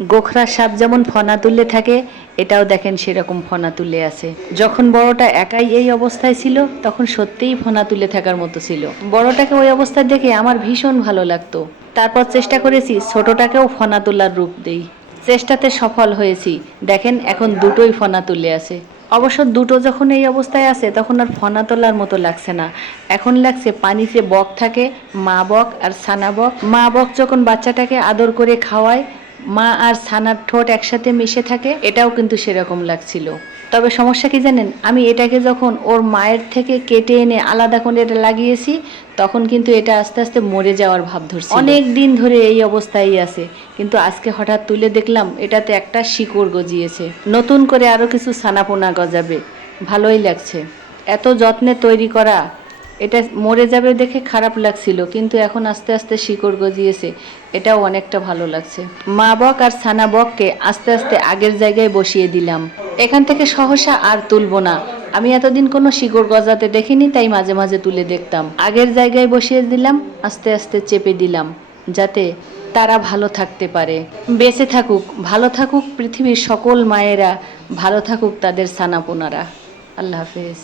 গোখরা সাপ যেমন ফনা তুলে থাকে, এটাও দেখেন সেরকম ফনা তুলে আছে। যখন বড়টা একাই এই অবস্থায় ছিল তখন সত্যিই ফনা তুলে থাকার মতো ছিল। বড়টাকে ওই অবস্থায় দেখে আমার ভীষণ ভালো লাগতো। তারপর চেষ্টা করেছি ছোটটাকেও ফনা তোলার রূপ দেই। চেষ্টাতে সফল হয়েছি। দেখেন এখন দুটোই ফনা তুলে আছে। অবশ্য দুটো যখন এই অবস্থায় আছে তখন আর ফনা তোলার মতো লাগছে না। এখন লাগছে পানিতে বক থাকে, মা বক আর ছানা বক। মা বক যখন বাচ্চাটাকে আদর করে খাওয়ায়, মা আর ছানার ঠোঁট একসাথে মিশে থাকে, এটাও কিন্তু সেরকম লাগছিল। তবে সমস্যা কি জানেন, আমি এটাকে যখন ওর মায়ের থেকে কেটে এনে আলাদা করে এটা লাগিয়েছি, তখন কিন্তু এটা আস্তে আস্তে মরে যাওয়ার ভাব ধরছে। অনেক দিন ধরে এই অবস্থায় আছে, কিন্তু আজকে হঠাৎ তুলে দেখলাম এটাতে একটা শিকড় গজিয়েছে। নতুন করে আরো কিছু ছানাপোনা গজাবে। ভালোই লাগছে। এত যত্নে তৈরি করা, এটা মরে যাবে দেখে খারাপ লাগছিল, কিন্তু এখন আস্তে আস্তে শিকড় গজিয়েছে, এটাও অনেকটা ভালো লাগছে। মা বক আর ছানা বককে আস্তে আস্তে আগের জায়গায় বসিয়ে দিলাম। এখান থেকে সহসা আর তুলব না। আমি এতদিন কোনো শিকড় গজাতে দেখিনি, তাই মাঝে মাঝে তুলে দেখতাম। আগের জায়গায় বসিয়ে দিলাম, আস্তে আস্তে চেপে দিলাম, যাতে তারা ভালো থাকতে পারে, বেঁচে থাকুক, ভালো থাকুক পৃথিবীর সকল মায়েরা, ভালো থাকুক তাদের ছানাপোনারা। আল্লাহ হাফেজ।